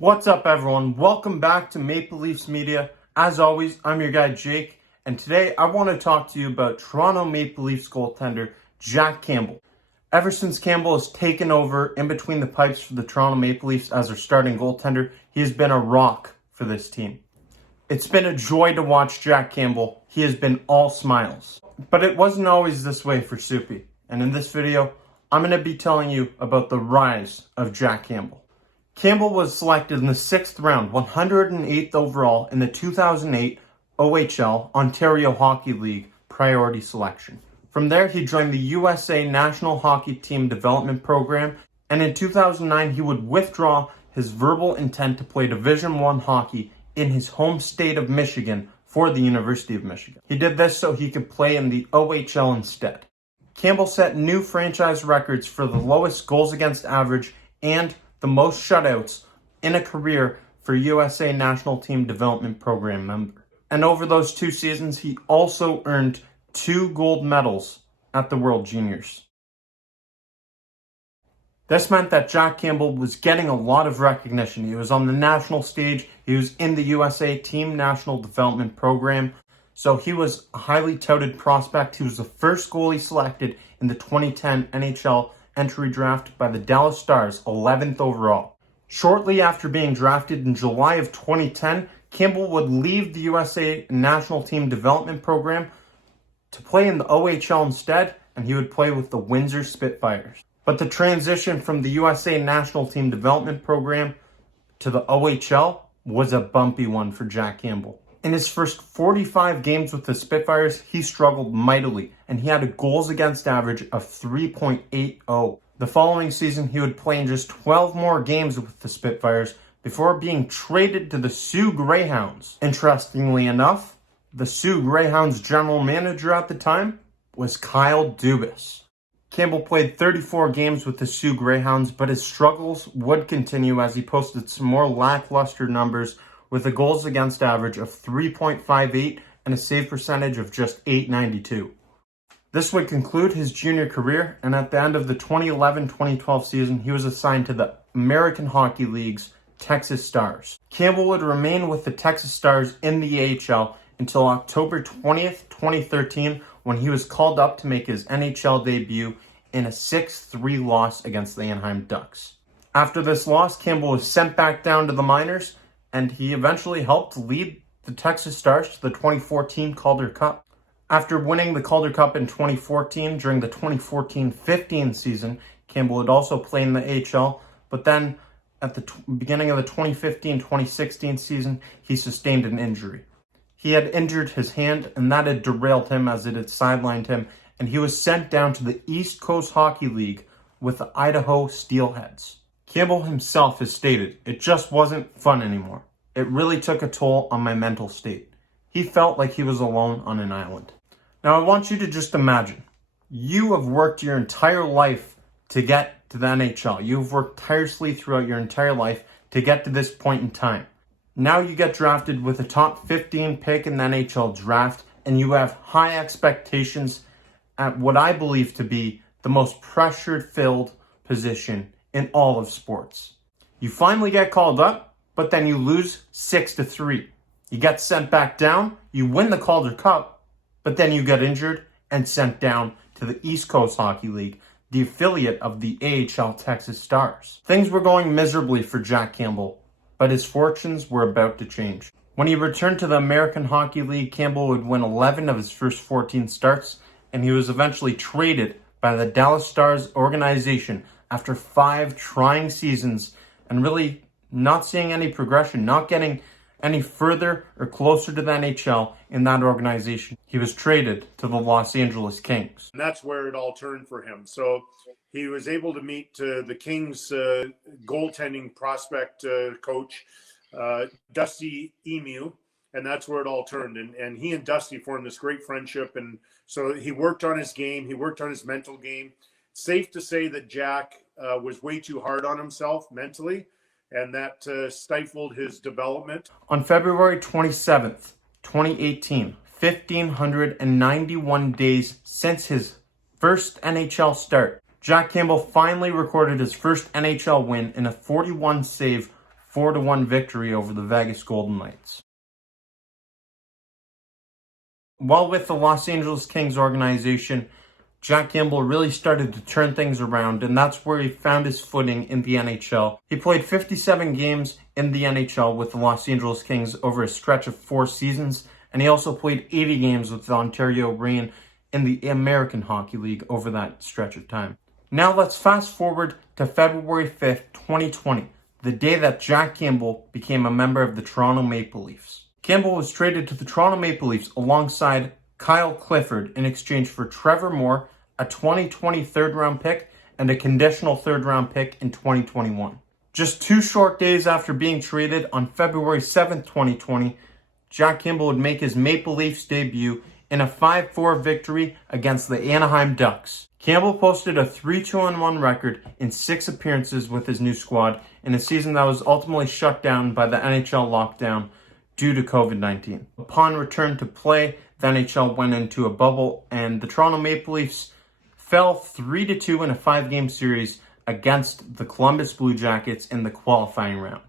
What's up, everyone? Welcome back to Maple Leafs Media. As always, I'm your guy Jake, and today I want to talk to you about Toronto Maple Leafs goaltender Jack Campbell. Ever since Campbell has taken over in between the pipes for the Toronto Maple Leafs as their starting goaltender, he has been a rock for this team. It's been a joy to watch Jack Campbell. He has been all smiles. But it wasn't always this way for Soupy, and in this video, I'm going to be telling you about the rise of Jack Campbell. Campbell was selected in the 6th round, 108th overall in the 2008 OHL Ontario Hockey League priority selection. From there, he joined the USA National Hockey Team Development Program, and in 2009, he would withdraw his verbal intent to play Division I hockey in his home state of Michigan for the University of Michigan. He did this so he could play in the OHL instead. Campbell set new franchise records for the lowest goals against average and the most shutouts in a career for USA National Team Development Program member. And over those 2 seasons, he also earned 2 gold medals at the World Juniors. This meant that Jack Campbell was getting a lot of recognition. He was on the national stage, he was in the USA Team National Development Program, so he was a highly touted prospect. He was the first goalie selected in the 2010 NHL entry draft by the Dallas Stars, 11th overall. Shortly after being drafted in July of 2010, Campbell would leave the USA National Team Development Program to play in the OHL instead, and he would play with the Windsor Spitfires. But the transition from the USA National Team Development Program to the OHL was a bumpy one for Jack Campbell. In his first 45 games with the Spitfires, he struggled mightily, and he had a goals against average of 3.80. The following season, he would play in just 12 more games with the Spitfires before being traded to the Sioux Greyhounds. Interestingly enough, the Sioux Greyhounds general manager at the time was Kyle Dubas. Campbell played 34 games with the Sioux Greyhounds, but his struggles would continue as he posted some more lackluster numbers with a goals against average of 3.58 and a save percentage of just .892. This would conclude his junior career, and at the end of the 2011-2012 season, he was assigned to the American Hockey League's Texas Stars. Campbell would remain with the Texas Stars in the AHL until October 20th, 2013, when he was called up to make his NHL debut in a 6-3 loss against the Anaheim Ducks. After this loss, Campbell was sent back down to the minors, and he eventually helped lead the Texas Stars to the 2014 Calder Cup. After winning the Calder Cup in 2014, during the 2014-15 season, Campbell would also play in the AHL, but then at the beginning of the 2015-2016 season, he sustained an injury. He had injured his hand, and that had derailed him as it had sidelined him, and he was sent down to the East Coast Hockey League with the Idaho Steelheads. Campbell himself has stated, "It just wasn't fun anymore. It really took a toll on my mental state." He felt like he was alone on an island. Now I want you to just imagine, you have worked your entire life to get to the NHL. You've worked tirelessly throughout your entire life to get to this point in time. Now you get drafted with a top 15 pick in the NHL draft, and you have high expectations at what I believe to be the most pressure-filled position in all of sports. You finally get called up, but then you lose 6-3. You get sent back down, you win the Calder Cup, but then you get injured and sent down to the East Coast Hockey League, the affiliate of the AHL Texas Stars. Things were going miserably for Jack Campbell, but his fortunes were about to change. When he returned to the American Hockey League, Campbell would win 11 of his first 14 starts, and he was eventually traded by the Dallas Stars organization after 5 trying seasons and really not seeing any progression, not getting any further or closer to the NHL in that organization. He was traded to the Los Angeles Kings. And that's where it all turned for him. So he was able to meet the Kings goaltending prospect coach, Dusty Emu, and that's where it all turned. And he and Dusty formed this great friendship. And so he worked on his game. He worked on his mental game. Safe to say that Jack was way too hard on himself mentally, and that stifled his development. On February 27th, 2018, 1,591 days since his first NHL start, Jack Campbell finally recorded his first NHL win in a 41-save, 4-1 victory over the Vegas Golden Knights. While with the Los Angeles Kings organization, Jack Campbell really started to turn things around, and that's where he found his footing in the NHL. He played 57 games in the NHL with the Los Angeles Kings over a stretch of 4 seasons, and he also played 80 games with the Ontario Reign in the American Hockey League over that stretch of time. Now let's fast forward to February 5th, 2020, the day that Jack Campbell became a member of the Toronto Maple Leafs. Campbell was traded to the Toronto Maple Leafs alongside Kyle Clifford in exchange for Trevor Moore, a 2020 third-round pick, and a conditional third-round pick in 2021. Just 2 short days after being traded, on February 7th, 2020, Jack Campbell would make his Maple Leafs debut in a 5-4 victory against the Anaheim Ducks. Campbell posted a 3-2-1 record in 6 appearances with his new squad in a season that was ultimately shut down by the NHL lockdown due to COVID-19. Upon return to play, the NHL went into a bubble, and the Toronto Maple Leafs fell 3-2 in a 5-game series against the Columbus Blue Jackets in the qualifying round.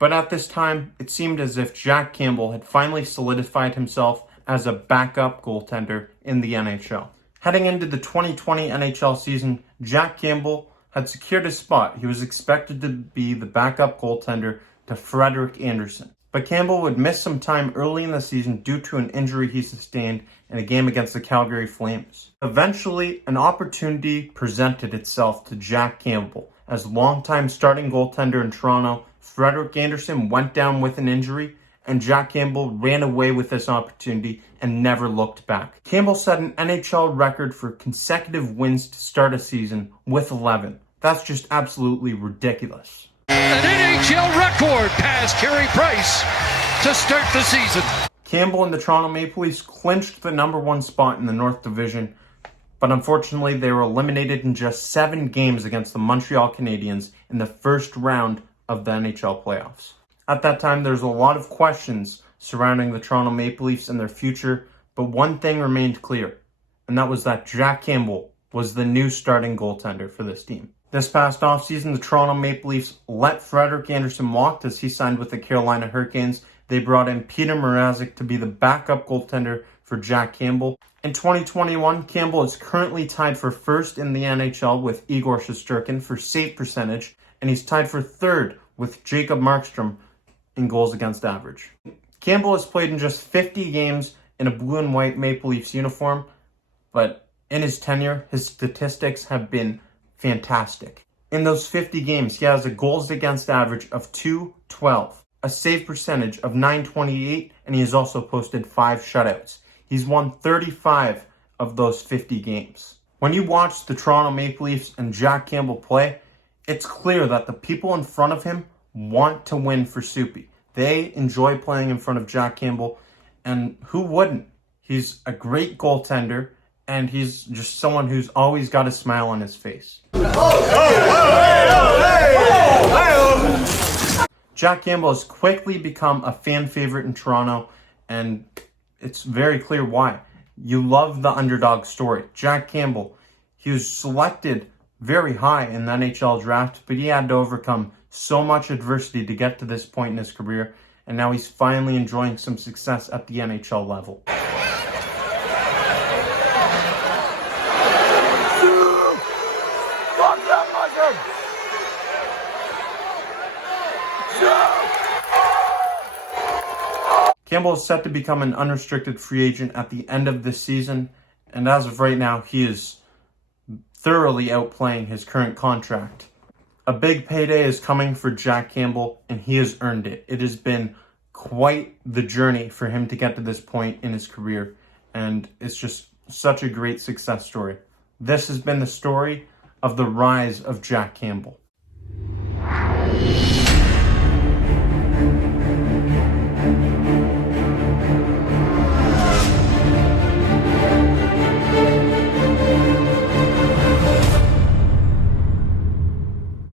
But at this time, it seemed as if Jack Campbell had finally solidified himself as a backup goaltender in the NHL. Heading into the 2020 NHL season, Jack Campbell had secured a spot. He was expected to be the backup goaltender to Frederik Andersen. But Campbell would miss some time early in the season due to an injury he sustained in a game against the Calgary Flames. Eventually, an opportunity presented itself to Jack Campbell. As longtime starting goaltender in Toronto, Frederik Andersen went down with an injury, and Jack Campbell ran away with this opportunity and never looked back. Campbell set an NHL record for consecutive wins to start a season with 11. That's just absolutely ridiculous. An NHL record past Carey Price to start the season. Campbell and the Toronto Maple Leafs clinched the number 1 spot in the North Division, but unfortunately they were eliminated in just 7 games against the Montreal Canadiens in the first round of the NHL playoffs. At that time, there was a lot of questions surrounding the Toronto Maple Leafs and their future, but one thing remained clear, and that was that Jack Campbell was the new starting goaltender for this team. This past offseason, the Toronto Maple Leafs let Frederik Andersen walk as he signed with the Carolina Hurricanes. They brought in Peter Mrazek to be the backup goaltender for Jack Campbell. In 2021, Campbell is currently tied for first in the NHL with Igor Shesterkin for save percentage, and he's tied for third with Jacob Markstrom in goals against average. Campbell has played in just 50 games in a blue and white Maple Leafs uniform, but in his tenure, his statistics have been fantastic. In those 50 games, he has a goals against average of .212, a save percentage of .928, and he has also posted 5 shutouts. He's won 35 of those 50 games. When you watch the Toronto Maple Leafs and Jack Campbell play, it's clear that the people in front of him want to win for Soupy. They enjoy playing in front of Jack Campbell, and who wouldn't? He's a great goaltender, and he's just someone who's always got a smile on his face. Jack Campbell has quickly become a fan favorite in Toronto, and it's very clear why. You love the underdog story. Jack Campbell, he was selected very high in the NHL draft, but he had to overcome so much adversity to get to this point in his career, and now he's finally enjoying some success at the NHL level. Campbell is set to become an unrestricted free agent at the end of this season, and as of right now, he is thoroughly outplaying his current contract. A big payday is coming for Jack Campbell, and he has earned it. It has been quite the journey for him to get to this point in his career, and it's just such a great success story. This has been the story of the rise of Jack Campbell.